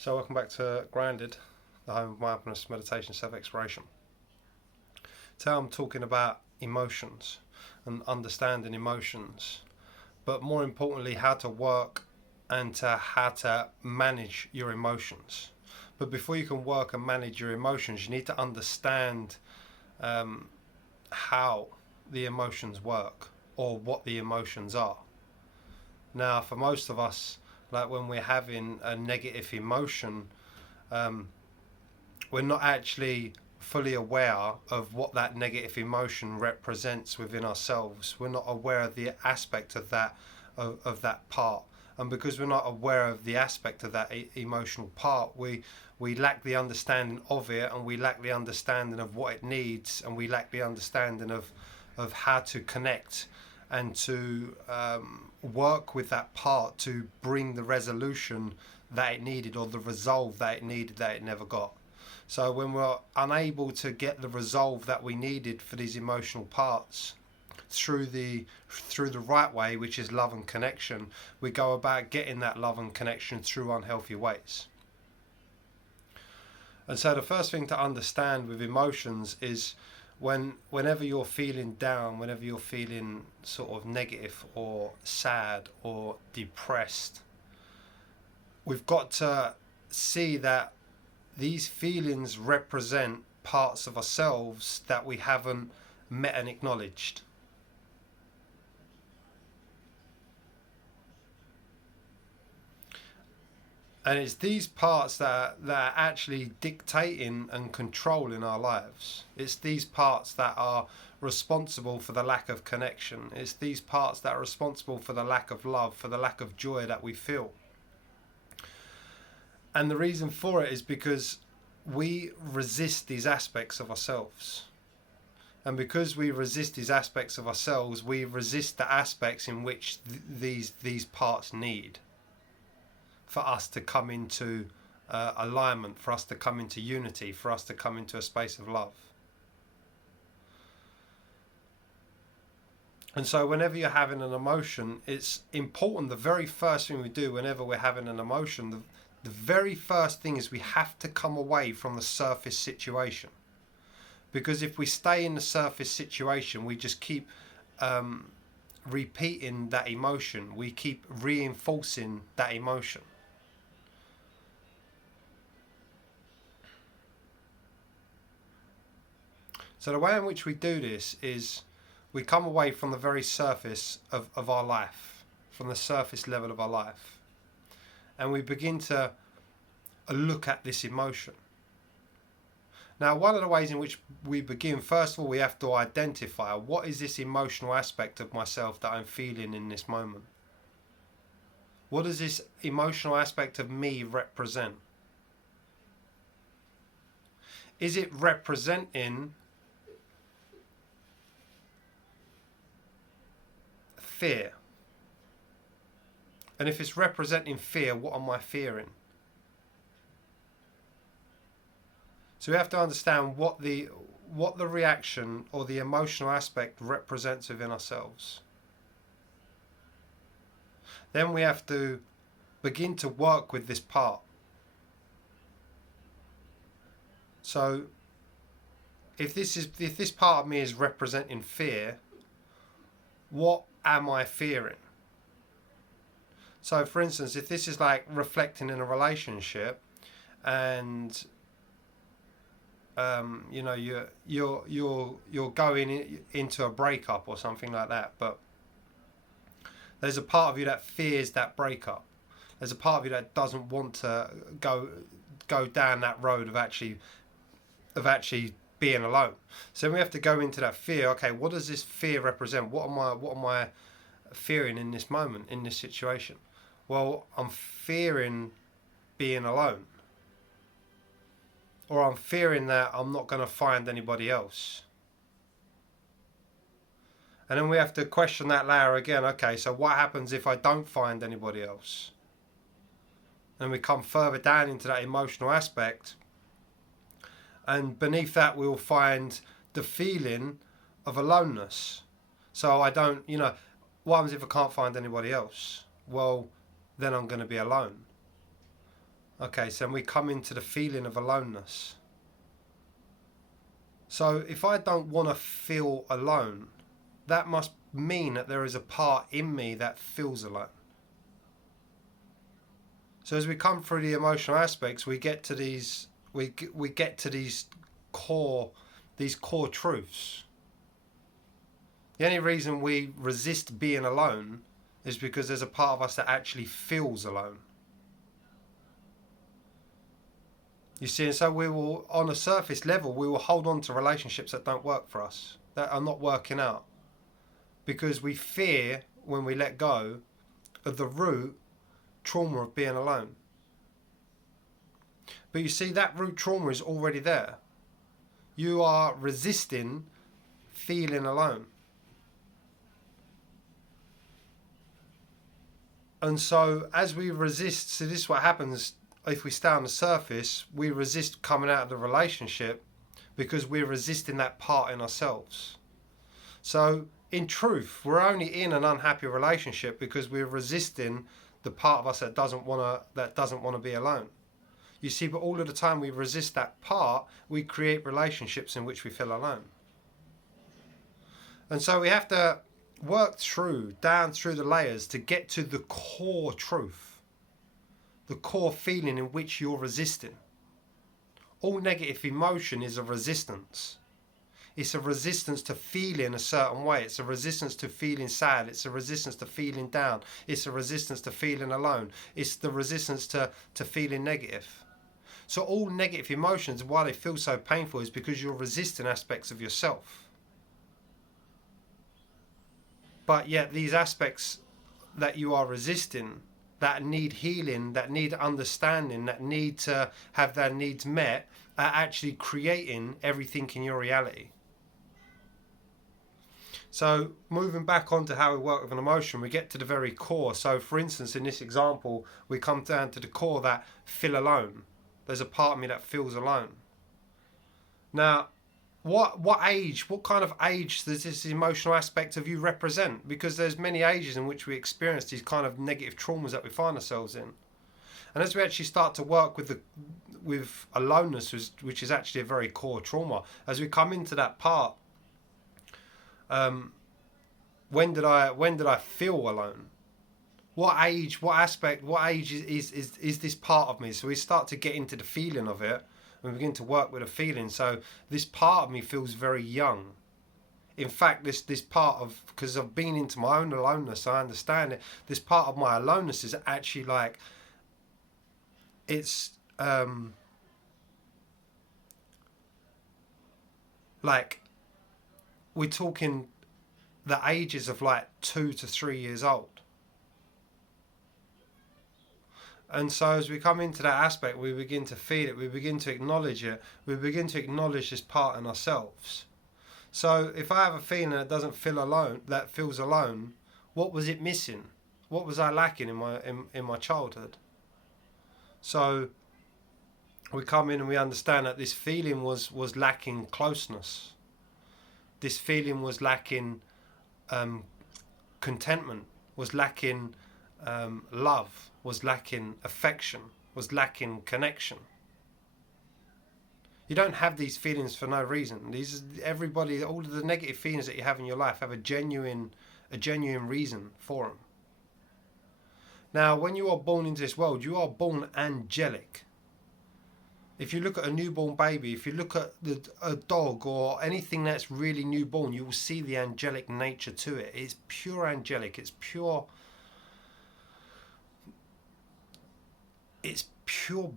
So welcome back to Grounded, the home of mindfulness, meditation, self-exploration. Today I'm talking about emotions and understanding emotions, but more importantly how to work and how to manage your emotions. But before you can work and manage your emotions, you need to understand how the emotions work or what the emotions are. Now, for most of us, like when we're having a negative emotion, we're not actually fully aware of what that negative emotion represents within ourselves. We're not aware of the aspect of that part, and because we're not aware of the aspect of that emotional part, we lack the understanding of it, and we lack the understanding of what it needs, and we lack the understanding of how to connect and to work with that part to bring the resolution that it needed, or the resolve that it needed that it never got. So when we're unable to get the resolve that we needed for these emotional parts through the right way, which is love and connection, we go about getting that love and connection through unhealthy ways. And so the first thing to understand with emotions is whenever you're feeling down, whenever you're feeling sort of negative or sad or depressed, we've got to see that these feelings represent parts of ourselves that we haven't met and acknowledged. And it's these parts that are actually dictating and controlling our lives. It's these parts that are responsible for the lack of connection. It's these parts that are responsible for the lack of love, for the lack of joy that we feel. And the reason for it is because we resist these aspects of ourselves. And because we resist these aspects of ourselves, we resist the aspects in which these parts need for us to come into alignment, for us to come into unity, for us to come into a space of love. And so whenever you're having an emotion, it's important, the very first thing we do whenever we're having an emotion, the very first thing is we have to come away from the surface situation. Because if we stay in the surface situation, we just keep repeating that emotion. We keep reinforcing that emotion. So the way in which we do this is we come away from the very surface of our life, from the surface level of our life. And we begin to look at this emotion. Now, one of the ways in which we begin, first of all, we have to identify what is this emotional aspect of myself that I'm feeling in this moment. What does this emotional aspect of me represent? Is it representing fear? And if it's representing fear, what am I fearing? So we have to understand what the reaction or the emotional aspect represents within ourselves. Then we have to begin to work with this part. So if this part of me is representing fear, what am I fearing? So for instance, if this is like reflecting in a relationship, and you're going into a breakup or something like that, but there's a part of you that fears that breakup. There's a part of you that doesn't want to go down that road of actually being alone. So we have to go into that fear. Okay, what does this fear represent? What am I fearing in this moment, in this situation? Well, I'm fearing being alone. Or I'm fearing that I'm not going to find anybody else. And then we have to question that layer again. Okay, so what happens if I don't find anybody else? And we come further down into that emotional aspect. And beneath that, we'll find the feeling of aloneness. So I don't, what happens if I can't find anybody else? Well, then I'm going to be alone. Okay, so we come into the feeling of aloneness. So if I don't want to feel alone, that must mean that there is a part in me that feels alone. So as we come through the emotional aspects, we get to these we get to core these core truths. The only reason we resist being alone is because there's a part of us that actually feels alone. You see, and so we will, on a surface level, we will hold on to relationships that don't work for us, that are not working out, because we fear when we let go of the root trauma of being alone. But you see, that root trauma is already there. You are resisting feeling alone. And so as we resist, so this is what happens if we stay on the surface, we resist coming out of the relationship because we're resisting that part in ourselves. So in truth, we're only in an unhappy relationship because we're resisting the part of us that doesn't want to be alone. You see, but all of the time we resist that part, we create relationships in which we feel alone. And so we have to work down through the layers to get to the core truth, the core feeling in which you're resisting. All negative emotion is a resistance. It's a resistance to feeling a certain way. It's a resistance to feeling sad. It's a resistance to feeling down. It's a resistance to feeling alone. It's the resistance to feeling negative. So all negative emotions, why they feel so painful, is because you're resisting aspects of yourself. But yet these aspects that you are resisting, that need healing, that need understanding, that need to have their needs met, are actually creating everything in your reality. So moving back onto how we work with an emotion, we get to the very core. So for instance, in this example, we come down to the core that feel alone. There's a part of me that feels alone. Now, what kind of age does this emotional aspect of you represent? Because there's many ages in which we experience these kind of negative traumas that we find ourselves in. And as we actually start to work with aloneness, which is actually a very core trauma, as we come into that part, when did I feel alone? What age is this part of me? So we start to get into the feeling of it and begin to work with a feeling. So this part of me feels very young. In fact, this part of, because I've been into my own aloneness, I understand it. This part of my aloneness is actually like, it's like we're talking the ages of like 2 to 3 years old. And so as we come into that aspect, we begin to feel it, we begin to acknowledge it, we begin to acknowledge this part in ourselves. So if I have a feeling that doesn't feel alone, that feels alone, what was it missing? What was I lacking in my childhood? So we come in and we understand that this feeling was lacking closeness. This feeling was lacking contentment, was lacking love, was lacking affection, was lacking connection. You don't have these feelings for no reason. All of the negative feelings that you have in your life have a genuine reason for them. Now, when you are born into this world, you are born angelic. If you look at a newborn baby, if you look at a dog or anything that's really newborn, you will see the angelic nature to it. It's pure angelic. It's pure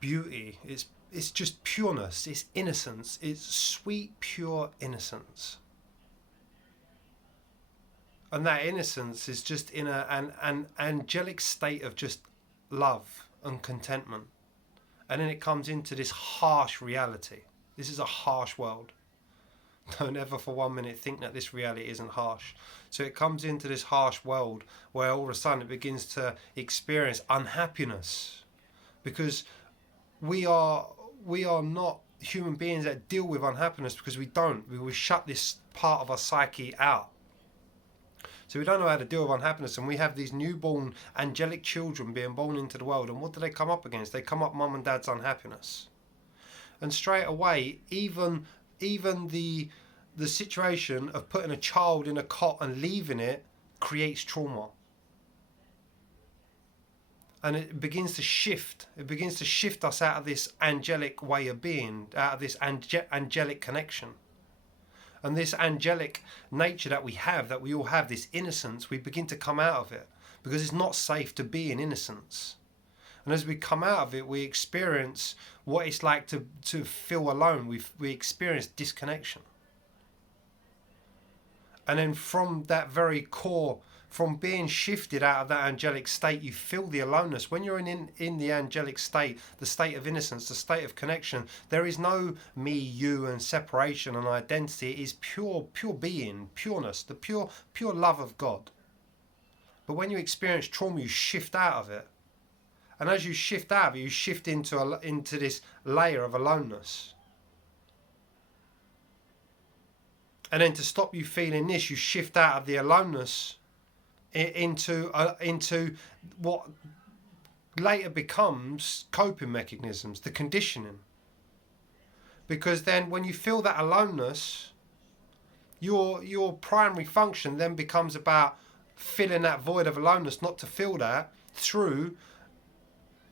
beauty. It's just pureness. It's innocence. It's sweet, pure innocence. And that innocence is just in an angelic state of just love and contentment. And then it comes into this harsh reality. This is a harsh world. Don't ever for 1 minute think that this reality isn't harsh. So it comes into this harsh world where all of a sudden it begins to experience unhappiness. Because we are not human beings that deal with unhappiness, because we don't. We shut this part of our psyche out. So we don't know how to deal with unhappiness, and we have these newborn angelic children being born into the world, and what do they come up against? They come up mum and dad's unhappiness. And straight away, even the situation of putting a child in a cot and leaving it creates trauma. And it begins to shift. It begins to shift us out of this angelic way of being, out of this angelic connection. And this angelic nature that we all have, this innocence, we begin to come out of it because it's not safe to be in innocence. And as we come out of it, we experience what it's like to feel alone. We experience disconnection. And then from that very core, from being shifted out of that angelic state, you feel the aloneness. When you're in the angelic state, the state of innocence, the state of connection, there is no me, you, and separation and identity. It is pure being, pureness, the pure love of God. But when you experience trauma, you shift out of it. And as you shift out of it, you shift into this layer of aloneness. And then to stop you feeling this, you shift out of the aloneness into what later becomes coping mechanisms, the conditioning. Because then when you feel that aloneness, your primary function then becomes about filling that void of aloneness, not to feel that, through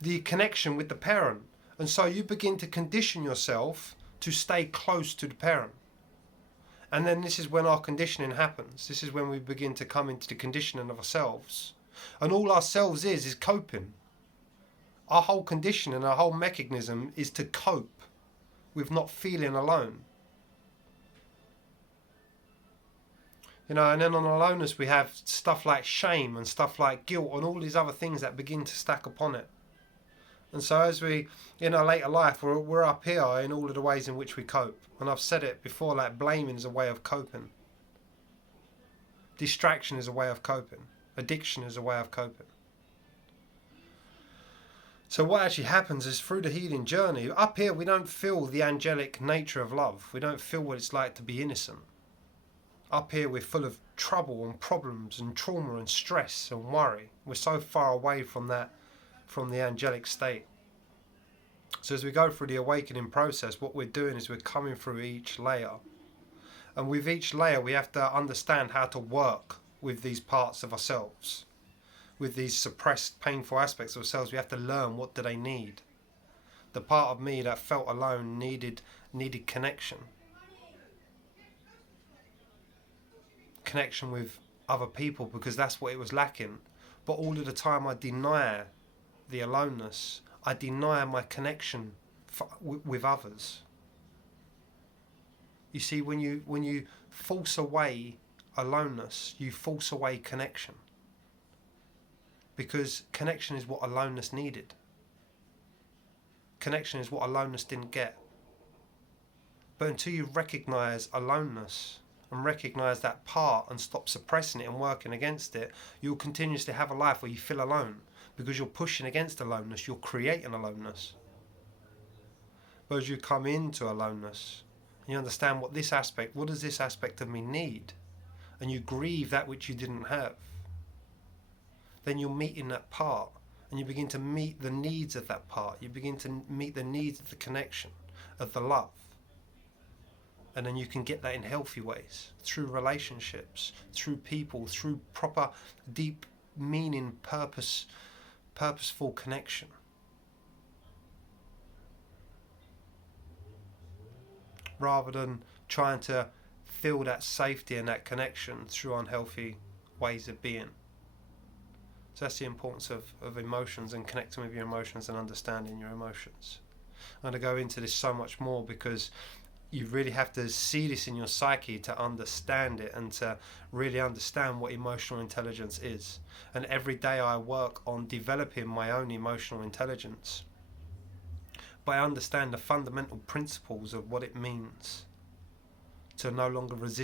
the connection with the parent. And so you begin to condition yourself to stay close to the parent. And then this is when our conditioning happens. This is when we begin to come into the conditioning of ourselves. And all ourselves is coping. Our whole conditioning, our whole mechanism is to cope with not feeling alone. You know, and then on aloneness we have stuff like shame and stuff like guilt and all these other things that begin to stack upon it. And so as we, in our later life, we're up here in all of the ways in which we cope. And I've said it before, like blaming is a way of coping. Distraction is a way of coping. Addiction is a way of coping. So what actually happens is through the healing journey, up here we don't feel the angelic nature of love. We don't feel what it's like to be innocent. Up here we're full of trouble and problems and trauma and stress and worry. We're so far away from that, from the angelic state. So as we go through the awakening process, what we're doing is we're coming through each layer. And with each layer we have to understand how to work with these parts of ourselves. With these suppressed, painful aspects of ourselves, we have to learn what do they need. The part of me that felt alone needed connection. Connection with other people, because that's what it was lacking. But all of the time I deny the aloneness. I deny my connection with others. You see, when you force away aloneness, you force away connection. Because connection is what aloneness needed. Connection is what aloneness didn't get. But until you recognise aloneness and recognise that part and stop suppressing it and working against it, you'll continuously have a life where you feel alone. Because you're pushing against aloneness, you're creating aloneness. But as you come into aloneness, you understand what does this aspect of me need? And you grieve that which you didn't have. Then you're meeting that part, and you begin to meet the needs of that part. You begin to meet the needs of the connection, of the love. And then you can get that in healthy ways, through relationships, through people, through proper, deep meaning, purposeful connection. Rather than trying to feel that safety and that connection through unhealthy ways of being. So that's the importance of emotions and connecting with your emotions and understanding your emotions. I'm going to go into this so much more because you really have to see this in your psyche to understand it and to really understand what emotional intelligence is. And every day I work on developing my own emotional intelligence. But I understand the fundamental principles of what it means to no longer resist